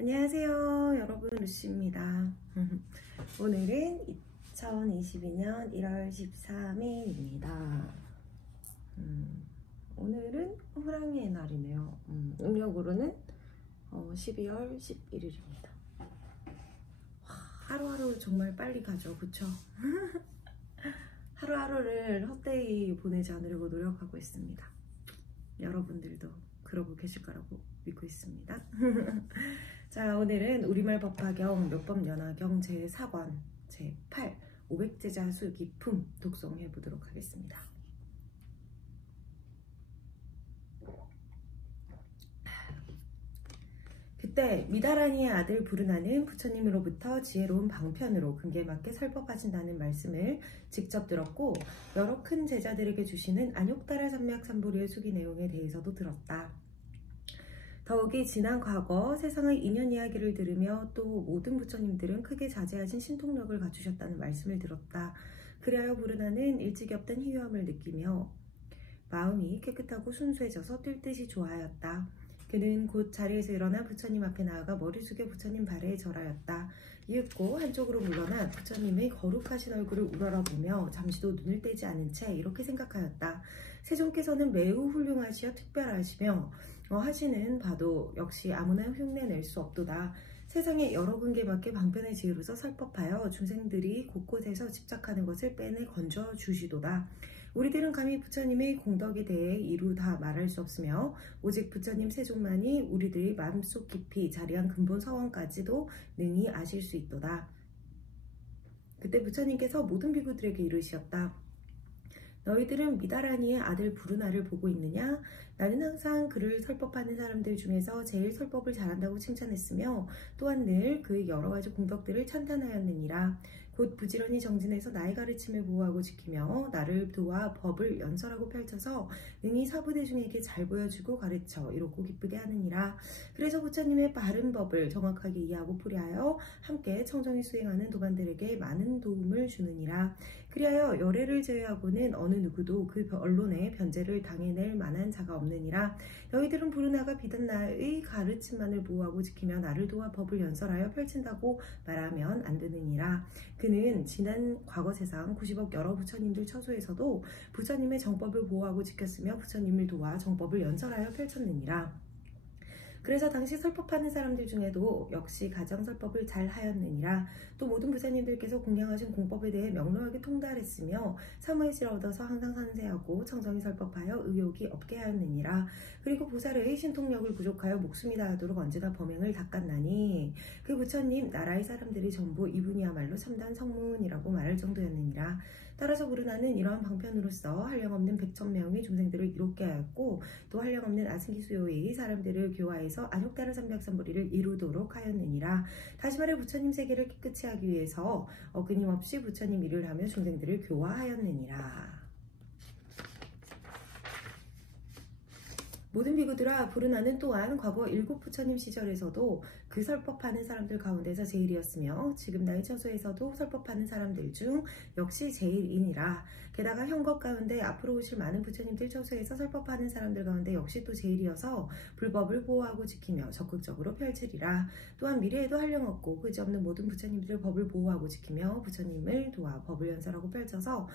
안녕하세요 여러분, 루시입니다. 오늘은 2022년 1월 13일입니다. 오늘은 호랑이의 날이네요. 음력으로는 12월 11일입니다. 하루하루 정말 빨리 가죠, 그쵸? 하루하루를 헛되이 보내지 않으려고 노력하고 있습니다. 여러분들도 그러고 계실 거라고 믿고 있습니다. 자, 오늘은 우리말 법화경 묘법연화경 제4권 제8 500제자 수기품 독송해 보도록 하겠습니다. 그때 미다라니의 아들 부르나는 부처님으로부터 지혜로운 방편으로 근계맞게 설법하신다는 말씀을 직접 들었고, 여러 큰 제자들에게 주시는 안욕다라 삼맥삼보리의 수기 내용에 대해서도 들었다. 더욱이 지난 과거 세상의 인연 이야기를 들으며 또 모든 부처님들은 크게 자제하신 신통력을 갖추셨다는 말씀을 들었다. 그리하여 부르나는 일찍이 없던 희유함을 느끼며 마음이 깨끗하고 순수해져서 뛸 듯이 좋아하였다. 그는 곧 자리에서 일어나 부처님 앞에 나아가 머리 숙여 부처님 발에 절하였다. 이윽고 한쪽으로 물러나 부처님의 거룩하신 얼굴을 우러러보며 잠시도 눈을 떼지 않은 채 이렇게 생각하였다. 세존께서는 매우 훌륭하시어 특별하시며 하시는 바도 역시 아무나 흉내낼 수 없도다. 세상에 여러 근계밖에 방편의 지혜로서 설법하여 중생들이 곳곳에서 집착하는 것을 빼내 건져 주시도다. 우리들은 감히 부처님의 공덕에 대해 이루 다 말할 수 없으며 오직 부처님 세존만이 우리들의 마음속 깊이 자리한 근본 서원까지도 능히 아실 수 있도다. 그때 부처님께서 모든 비구들에게 이르시었다. 너희들은 미다라니의 아들 부르나를 보고 있느냐? 나는 항상 그를 설법하는 사람들 중에서 제일 설법을 잘한다고 칭찬했으며 또한 늘 그의 여러 가지 공덕들을 찬탄하였느니라. 곧 부지런히 정진해서 나의 가르침을 보호하고 지키며 나를 도와 법을 연설하고 펼쳐서 능히 사부대중에게 잘 보여주고 가르쳐 이롭고 기쁘게 하느니라. 그래서 부처님의 바른 법을 정확하게 이해하고 풀이하여 함께 청정히 수행하는 도반들에게 많은 도움을 주느니라. 그리하여 열애를 제외하고는 어느 누구도 그 언론에 변제를 당해낼 만한 자가 없느니라. 너희들은 부르나가 비단 나의 가르침만을 보호하고 지키며 나를 도와 법을 연설하여 펼친다고 말하면 안 되느니라. 그는 지난 과거 세상 90억 여러 부처님들 처소에서도 부처님의 정법을 보호하고 지켰으며 부처님을 도와 정법을 연설하여 펼쳤느니라. 그래서 당시 설법하는 사람들 중에도 역시 가장 설법을 잘 하였느니라. 또 모든 부처님들께서 공양하신 공법에 대해 명료하게 통달했으며 사무의지를 얻어서 항상 산세하고 청정히 설법하여 의욕이 없게 하였느니라. 그리고 보살의 신통력을 부족하여 목숨이 다하도록 언제나 범행을 닦았나니 그 부처님 나라의 사람들이 전부 이분이야말로 참단 성문이라고 말할 정도였느니라. 따라서 부르나는 이러한 방편으로서 한량없는 100,000명의 중생들을 이롭게 하였고 또 한량없는 아승기수요의 사람들을 교화해서 안욕다라 삼맥삼보리를 이루도록 하였느니라. 다시 말해 부처님 세계를 깨끗이 하기 위해서 끊임없이 부처님 일을 하며 중생들을 교화하였느니라. 모든 비구들아, 부르나는 또한 과거 7 부처님 시절에서도 그 설법하는 사람들 가운데서 제일이었으며 지금 나의 처소에서도 설법하는 사람들 중 역시 제일이니라. 게다가 형것 가운데 앞으로 오실 많은 부처님들 처소에서 설법하는 사람들 가운데 역시 또 제일이어서 불법을 보호하고 지키며 적극적으로 펼치리라. 또한 미래에도 한량없고 그지없는 모든 부처님들의 법을 보호하고 지키며 부처님을 도와 법을 연설하고 펼쳐서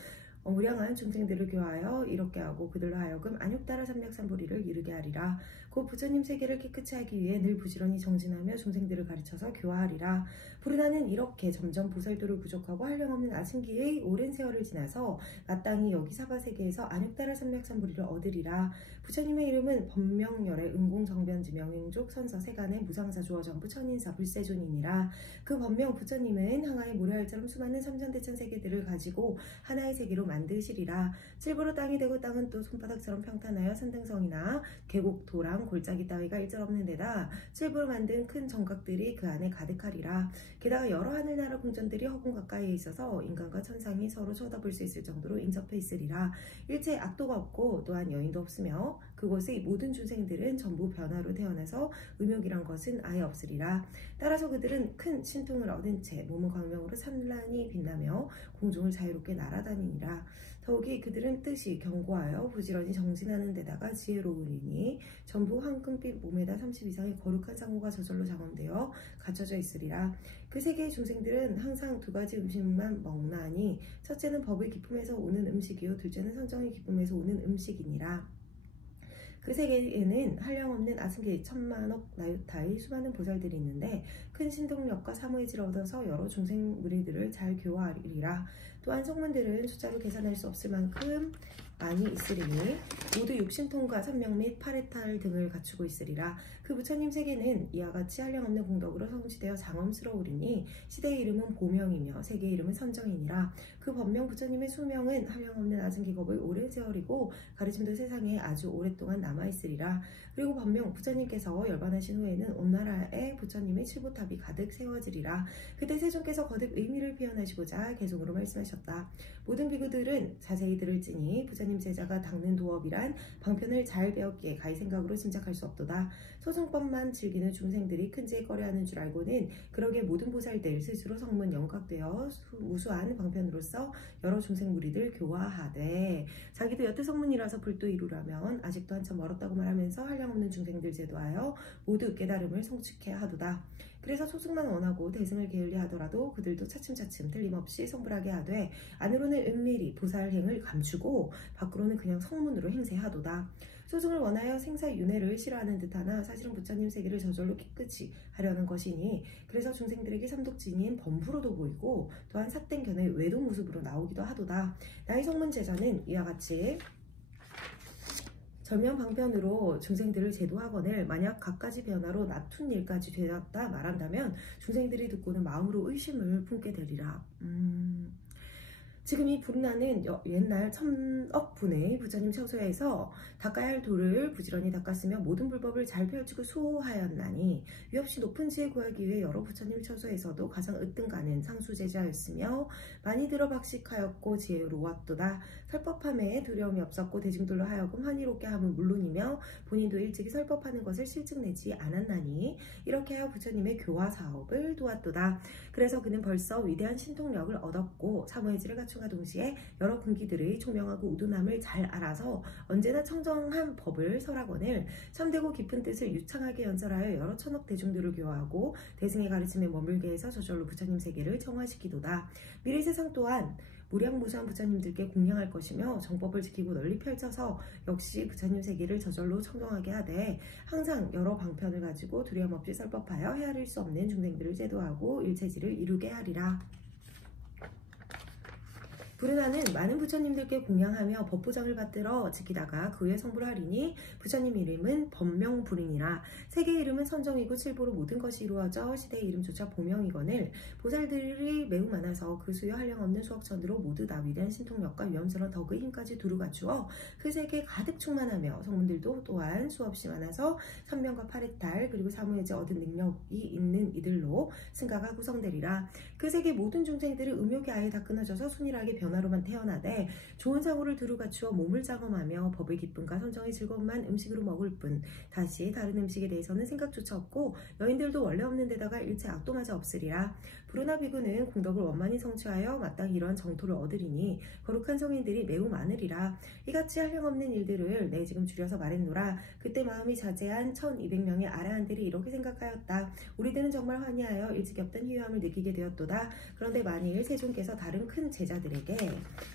무량한 중생들을 교화하여 이롭게 하고 그들로 하여금 안욕다라 삼맥삼보리를 이루게 하리라. 곧 부처님 세계를 깨끗이 하기 위해 늘 부지런히 정진하며 중생들을 가르쳐서 교화하리라. 부르나는 이렇게 점점 보살도를 부족하고 한량없는 아승기의 오랜 세월을 지나서 마땅히 여기 사바세계에서 안욕다라 삼맥삼보리를 얻으리라. 부처님의 이름은 법명열의 은공정변지 명행족 선서 세간의 무상사 주어정부 천인사 불세존이니라. 그 법명 부처님은 항아의 모래알처럼 수많은 삼천대천 세계들을 가지고 하나의 세계로 만드시리라. 칠부로 땅이 되고 땅은 또 손바닥처럼 평탄하여 산등성이나 계곡, 도랑, 골짜기 따위가 일절없는 데다 칠부로 만든 큰 정각들이 그 안에 가득하리라. 게다가 여러 하늘나라 궁전들이 허공 가까이에 있어서 인간과 천상이 서로 쳐다볼 수 있을 정도로 인접해 있으리라. 일체 악도가 없고 또한 여인도 없으며 그곳의 모든 중생들은 전부 변화로 태어나서 음욕이란 것은 아예 없으리라. 따라서 그들은 큰 신통을 얻은 채 몸은 광명으로 찬란히 빛나며 공중을 자유롭게 날아다니니라. 더욱이 그들은 뜻이 견고하여 부지런히 정진하는 데다가 지혜로우리니 전부 황금빛 몸에다 30 이상의 거룩한 상호가 저절로 장엄되어 갖춰져 있으리라. 그 세계의 중생들은 항상 두 가지 음식만 먹나니 첫째는 법의 기쁨에서 오는 음식이요 둘째는 선정의 기쁨에서 오는 음식이니라. 그 세계에는 한량없는 아승계 천만억 나유타의 수많은 보살들이 있는데 큰 신동력과 사무의지를 얻어서 여러 중생 무리들을 잘 교화하리라. 또한 성문들은 숫자로 계산할 수 없을 만큼 많이 있으리니 모두 육신통과 삼명 및 파레탈 등을 갖추고 있으리라. 그 부처님 세계는 이와 같이 한량없는 공덕으로 성취되어 장엄스러우리니 시대의 이름은 보명이며 세계의 이름은 선정이니라. 그 법명 부처님의 수명은 한량없는 아승기겁을 오래 세월이고 가르침도 세상에 아주 오랫동안 남아있으리라. 그리고 법명 부처님께서 열반하신 후에는 온 나라에 부처님의 칠보탑이 가득 세워지리라. 그때 세존께서 거듭 의미를 표현하시고자 개송으로 말씀하셨다. 모든 비구들은 자세히 들을지니 부처님 제자가 닦는 도업이란 방편을 잘 배웠기에 가히 생각으로 짐작할 수 없도다. 소승법만 즐기는 중생들이 큰지에 꺼려하는 줄 알고는 그러기에 모든 보살들 스스로 성문 영각되어 무수한 방편으로서 여러 중생 무리들 교화하되 자기도 여태 성문이라서 불도 이루라면 아직도 한참 멀었다고 말하면서 한량없는 중생들 제도하여 모두 깨달음을 성취케 하도다. 그래서 소승만 원하고 대승을 게을리 하더라도 그들도 차츰차츰 틀림없이 성불하게 하되 안으로는 은밀히 보살행을 감추고 밖으로는 그냥 성문으로 행세하도다. 소승을 원하여 생사윤회를 싫어하는 듯하나 사실은 부처님 세계를 저절로 깨끗이 하려는 것이니 그래서 중생들에게 삼독진인 범부로도 보이고 또한 삿된 견의 외도 모습으로 나오기도 하도다. 나의 성문 제자는 이와 같이 절명방편으로 중생들을 제도하거늘 만약 갖가지 변화로 나툰 일까지 되었다 말한다면 중생들이 듣고는 마음으로 의심을 품게 되리라. 지금 이 불나는 옛날 1000억 분의 부처님 처소에서 닦아야 할 돌을 부지런히 닦았으며 모든 불법을 잘 펼치고 수호하였나니 위없이 높은 지혜 구하기 위해 여러 부처님 처소에서도 가장 으뜸가는 상수제자였으며 많이 들어 박식하였고 지혜로웠도다. 설법함에 두려움이 없었고 대중들로 하여금 환희롭게 함은 물론이며 본인도 일찍이 설법하는 것을 실증내지 않았나니 이렇게 하여 부처님의 교화 사업을 도왔도다. 그래서 그는 벌써 위대한 신통력을 얻었고 사무의지를 갖춘과 동시에 여러 군기들의 총명하고 우둔함을 잘 알아서 언제나 청정한 법을 설하거늘 참되고 깊은 뜻을 유창하게 연설하여 여러 천억 대중들을 교화하고 대승의 가르침에 머물게 해서 저절로 부처님 세계를 정화시키도다. 미래 세상 또한 무량무수한 부처님들께 공양할 것이며 정법을 지키고 널리 펼쳐서 역시 부처님 세계를 저절로 청정하게 하되 항상 여러 방편을 가지고 두려움 없이 설법하여 헤아릴 수 없는 중생들을 제도하고 일체지를 이루게 하리라. 부르나는 많은 부처님들께 공양하며 법보장을 받들어 지키다가 그 후에 성불하리니 부처님 이름은 법명불이니라. 세계의 이름은 선정이고 칠보로 모든 것이 이루어져 시대의 이름조차 보명이거늘 보살들이 매우 많아서 그 수요 한량없는 수억천으로 모두 다 위대한 신통력과 위엄스러운 덕의 힘까지 두루 갖추어 그 세계에 가득 충만하며 성문들도 또한 수없이 많아서 선명과 파레탈 그리고 사무의지 얻은 능력이 있는 이들로 승가가 구성되리라. 그 세계 모든 중생들은 음욕이 아예 다 끊어져서 순일하게 변화로만 태어나되 좋은 사고를 두루 갖추어 몸을 장엄하며 법의 기쁨과 선정의 즐거움만 음식으로 먹을 뿐 다시 다른 음식에 대해서는 생각조차 없고 여인들도 원래 없는 데다가 일체 악도마저 없으리라. 부르나 비구는 공덕을 원만히 성취하여 마땅히 이러한 정토를 얻으리니 거룩한 성인들이 매우 많으리라. 이같이 한량없는 일들을 내 지금 줄여서 말했노라. 그때 마음이 자제한 1200명의 아라한들이 이렇게 생각하였다. 우리들은 정말 환희하여 일찍이 없던 희유함을 느끼게 되었도다. 그런데 만일 세존께서 다른 큰 제자들에게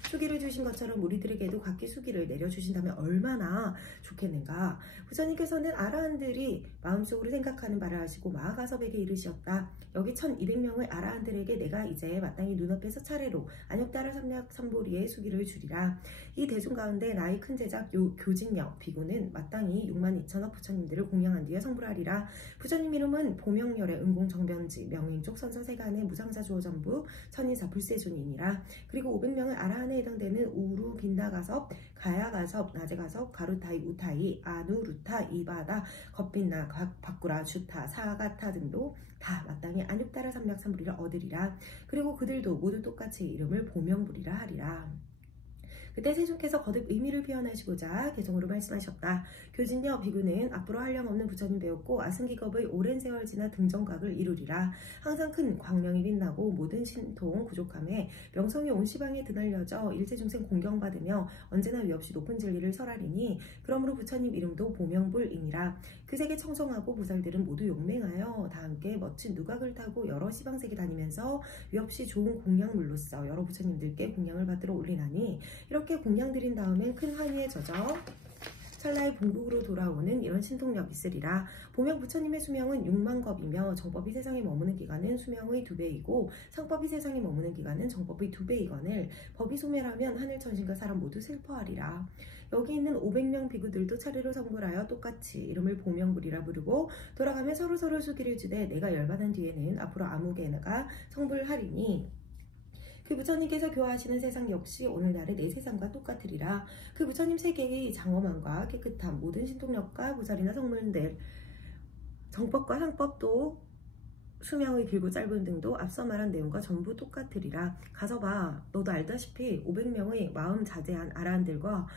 수기를 주신 것처럼 우리들에게도 각기 수기를 내려주신다면 얼마나 좋겠는가. 부처님께서는 아라한들이 마음속으로 생각하는 바를 아시고 마하가섭에게 이르셨다. 여기 1200명의 아라한들에게 내가 이제 마땅히 눈앞에서 차례로 안욕따라 삼약 삼보리의 수기를 주리라. 이 대중 가운데 나의 큰 제자 교진영 비구는 마땅히 62,000억 부처님들을 공양한 뒤에 성불하리라. 부처님 이름은 보명열의 은공정변지 명인족 선서세간의 무상사 주어전부 천인사 불세존이니라. 그리고 500명의 아라한에 해당되는 우루 빈나가섭 가야가섭 나제가섭 가루타이 우타이 아누루타 이바다 겁빈나 바꾸라 주타 사가타 등도 다 마땅히 안육따라 삼약 삼부리를 얻으리라. 그리고 그들도 모두 똑같이 이름을 보명부리라 하리라. 그때 세존께서 거듭 의미를 표현하시고자 개성으로 말씀하셨다. 교진여 비구는 앞으로 한량없는 부처님 배웠고 아승기겁의 오랜 세월 지나 등정각을 이루리라. 항상 큰 광명이 빛나고 모든 신통 부족함에 명성이 온 시방에 드날려져 일체중생 공경받으며 언제나 위없이 높은 진리를 설하리니 그러므로 부처님 이름도 보명불이니라. 그 세계 청송하고 보살들은 모두 용맹하여 다 함께 멋진 누각을 타고 여러 시방세계 다니면서 위없이 좋은 공양물로써 여러 부처님들께 공양을 받들어 올리나니 이렇게 공양 드린 다음엔 큰 환희에 젖어 찰나의 본국으로 돌아오는 이런 신통력이 있으리라. 보명 부처님의 수명은 6만겁이며 정법이 세상에 머무는 기간은 수명의 2배이고 상법이 세상에 머무는 기간은 정법의 2배이거늘 법이 소멸하면 하늘천신과 사람 모두 슬퍼하리라. 여기 있는 500명 비구들도 차례로 성불하여 똑같이 이름을 보명불이라 부르고 돌아가며 서로 수기를 주되 내가 열반한 뒤에는 앞으로 아무개가 성불하리니 그 부처님께서 교화하시는 세상 역시 오늘날의 내 세상과 똑같으리라. 그 부처님 세계의 장엄함과 깨끗함, 모든 신통력과 보살이나 성물들, 정법과 상법도 수명의 길고 짧은 등도 앞서 말한 내용과 전부 똑같으리라. 가서 봐. 너도 알다시피 500명의 마음 자제한 아라한들과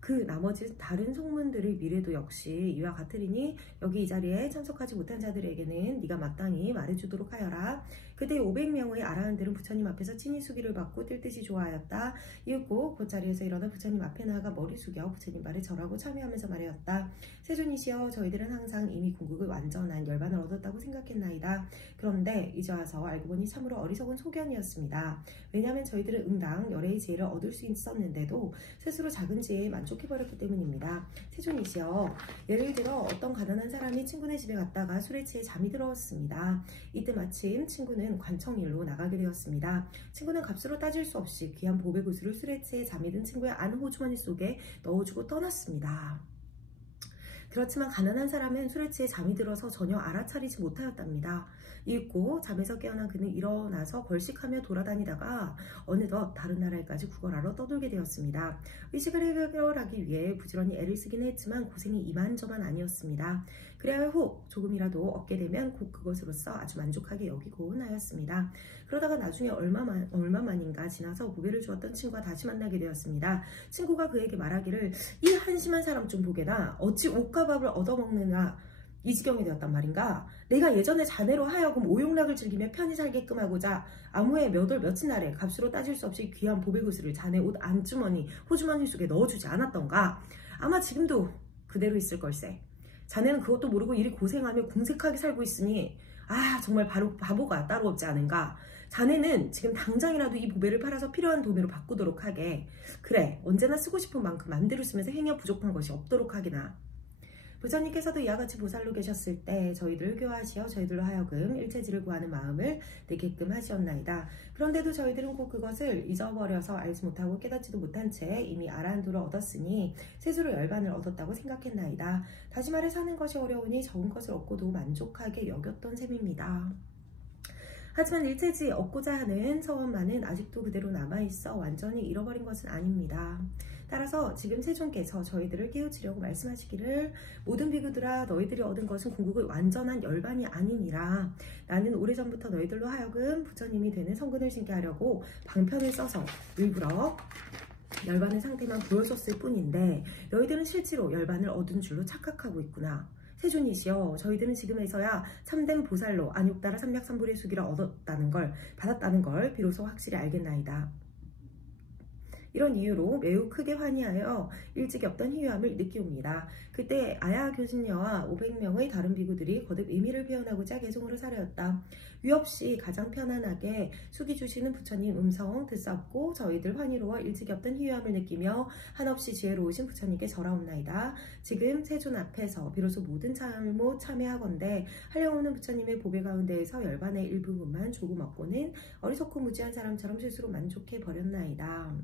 그 나머지 다른 성문들의 미래도 역시 이와 같으리니 여기 이 자리에 참석하지 못한 자들에게는 네가 마땅히 말해주도록 하여라. 그때 500명의 아라한들은 부처님 앞에서 친히 수기를 받고 뛸 듯이 좋아하였다. 이윽고 그 자리에서 일어나 부처님 앞에 나아가 머리 숙여 부처님 말에 절하고 참여하면서 말하였다. 세존이시여, 저희들은 항상 이미 궁극의 완전한 열반을 얻었다고 생각했나이다. 그런데 이제 와서 알고 보니 참으로 어리석은 소견이었습니다. 왜냐하면 저희들은 응당 열애의 지혜를 얻을 수 있었는데도 스스로 작은 지혜에 만족해버렸기 때문입니다. 세존이시여, 예를 들어 어떤 가난한 사람이 친구네 집에 갔다가 술에 취해 잠이 들었습니다. 이때 마침 친구는 관청일로 나가게 되었습니다. 친구는 값으로 따질 수 없이 귀한 보배구슬을 술에 취해 잠이 든 친구의 안 호주머니 속에 넣어주고 떠났습니다. 그렇지만 가난한 사람은 술에 취해 잠이 들어서 전혀 알아차리지 못하였답니다. 이윽고 잠에서 깨어난 그는 일어나서 벌식하며 돌아다니다가 어느덧 다른 나라에까지 구걸하러 떠돌게 되었습니다. 의식을 해결하기 위해 부지런히 애를 쓰긴 했지만 고생이 이만저만 아니었습니다. 그래야 혹 조금이라도 얻게 되면 곧 그것으로서 아주 만족하게 여기곤 하였습니다. 그러다가 나중에 얼마만인가 지나서 보배를 주었던 친구가 다시 만나게 되었습니다. 친구가 그에게 말하기를 이 한심한 사람 좀 보게나 어찌 옷과 밥을 얻어먹느냐 이 지경이 되었단 말인가. 내가 예전에 자네로 하여금 오용락을 즐기며 편히 살게끔 하고자 아무에 몇 월 며칠 날에 값으로 따질 수 없이 귀한 보배구슬을 자네 옷 안주머니 호주머니 속에 넣어주지 않았던가. 아마 지금도 그대로 있을 걸세. 자네는 그것도 모르고 이리 고생하며 궁색하게 살고 있으니 정말 바보가 따로 없지 않은가. 자네는 지금 당장이라도 이 보배를 팔아서 필요한 돈으로 바꾸도록 하게. 그래, 언제나 쓰고 싶은 만큼 맘대로 쓰면서 행여 부족한 것이 없도록 하기나. 부처님께서도 이와 같이 보살로 계셨을 때 저희들을 교화하시어 저희들로 하여금 일체지를 구하는 마음을 내게끔 하시었나이다. 그런데도 저희들은 곧 그것을 잊어버려서 알지 못하고 깨닫지도 못한 채 이미 아라한도를 얻었으니 세수로 열반을 얻었다고 생각했나이다. 다시 말해 사는 것이 어려우니 적은 것을 얻고도 만족하게 여겼던 셈입니다. 하지만 일체지 얻고자 하는 서원만은 아직도 그대로 남아있어 완전히 잃어버린 것은 아닙니다. 따라서 지금 세존께서 저희들을 깨우치려고 말씀하시기를 모든 비구들아, 너희들이 얻은 것은 궁극의 완전한 열반이 아니니라. 나는 오래전부터 너희들로 하여금 부처님이 되는 성근을 신게 하려고 방편을 써서 일부러 열반의 상태만 보여줬을 뿐인데 너희들은 실제로 열반을 얻은 줄로 착각하고 있구나. 세존이시여, 저희들은 지금에서야 참된 보살로 안욕따라 삼략삼불의 수기를 받았다는 걸 비로소 확실히 알겠나이다. 이런 이유로 매우 크게 환희하여 일찍이 없던 희유함을 느끼옵니다. 그때 아야 교진녀와 500명의 다른 비구들이 거듭 의미를 표현하고자 개송으로 사려였다. 위없이 가장 편안하게 숙이 주시는 부처님 음성 듣사옵고 저희들 환희로워 일찍이 없던 희유함을 느끼며 한없이 지혜로우신 부처님께 절하옵나이다. 지금 세존 앞에서 비로소 모든 잘못 참회하건대 한량없는 부처님의 보배 가운데에서 열반의 일부분만 조금 얻고는 어리석고 무지한 사람처럼 스스로 만족해 버렸나이다.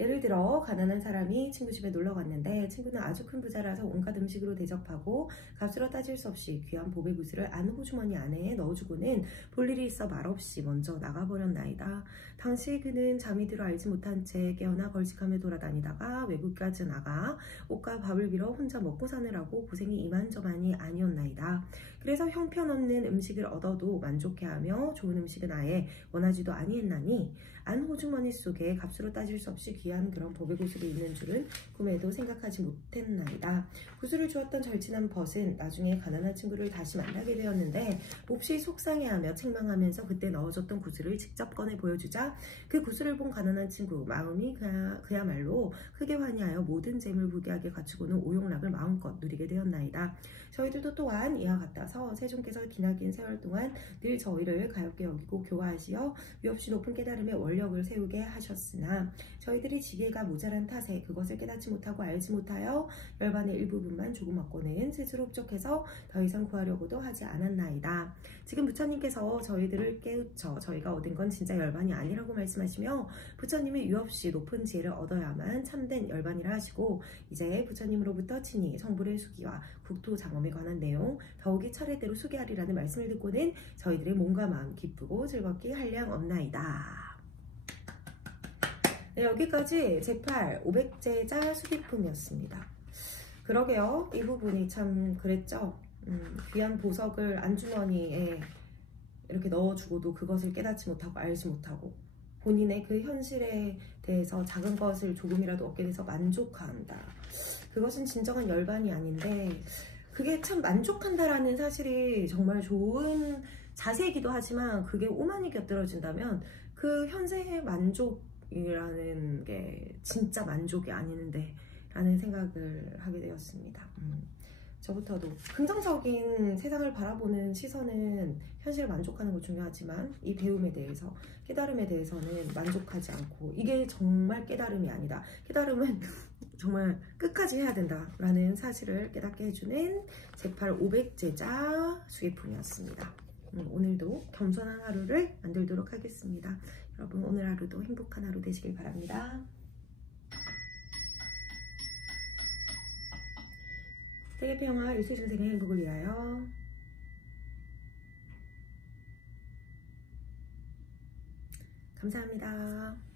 예를 들어 가난한 사람이 친구 집에 놀러 갔는데 친구는 아주 큰 부자라서 온갖 음식으로 대접하고 값으로 따질 수 없이 귀한 보배구슬을 안 호주머니 안에 넣어주고는 볼 일이 있어 말없이 먼저 나가버렸나이다. 당시 그는 잠이 들어 알지 못한 채 깨어나 걸식하며 돌아다니다가 외부까지 나가 옷과 밥을 빌어 혼자 먹고 사느라고 고생이 이만저만이 아니었나이다. 그래서 형편없는 음식을 얻어도 만족해하며 좋은 음식은 아예 원하지도 아니했나니 안 호주머니 속에 값으로 따질 수 없이 귀한 그런 법의 구슬이 있는 줄은 꿈에도 생각하지 못했나이다. 구슬을 주었던 절친한 벗은 나중에 가난한 친구를 다시 만나게 되었는데 몹시 속상해하며 책망하면서 그때 넣어줬던 구슬을 직접 꺼내 보여주자 그 구슬을 본 가난한 친구 마음이 그야말로 크게 환희하여 모든 재물 부귀하게 갖추고는 오용락을 마음껏 누리게 되었나이다. 저희들도 또한 이와 같아서 세종께서 기나긴 세월 동안 늘 저희를 가엽게 여기고 교화하시어 위없이 높은 깨달음의 원력을 세우게 하셨으나 저희들이 지혜가 모자란 탓에 그것을 깨닫지 못하고 알지 못하여 열반의 일부분만 조금 얻고는 스스로 흡족해서 더 이상 구하려고도 하지 않았나이다. 지금 부처님께서 저희들을 깨우쳐 저희가 얻은 건 진짜 열반이 아니라고 말씀하시며 부처님이 위없이 높은 지혜를 얻어야만 참된 열반이라 하시고 이제 부처님으로부터 친히 성불의 수기와 국토 장엄에 관한 내용 더욱이 차례대로 소개하리라는 말씀을 듣고는 저희들의 몸과 마음 기쁘고 즐겁게 한량 없나이다. 네, 여기까지 제8 500제자 수기품이었습니다. 그러게요. 이 부분이 참 그랬죠. 귀한 보석을 안주머니에 이렇게 넣어주고도 그것을 깨닫지 못하고 알지 못하고 본인의 그 현실에 대해서 작은 것을 조금이라도 얻게 돼서 만족한다. 그것은 진정한 열반이 아닌데 그게 참 만족한다라는 사실이 정말 좋은 자세이기도 하지만 그게 오만이 곁들어진다면 그 현세의 만족이라는 게 진짜 만족이 아닌데 라는 생각을 하게 되었습니다. 저부터도 긍정적인 세상을 바라보는 시선은 현실을 만족하는 거 중요하지만 이 배움에 대해서 깨달음에 대해서는 만족하지 않고 이게 정말 깨달음이 아니다. 깨달음은 정말 끝까지 해야 된다라는 사실을 깨닫게 해주는 제8 500제자 수기품이었습니다. 오늘도 겸손한 하루를 만들도록 하겠습니다. 여러분 오늘 하루도 행복한 하루 되시길 바랍니다. 세계평화 일세중생의 행복을 위하여. 감사합니다.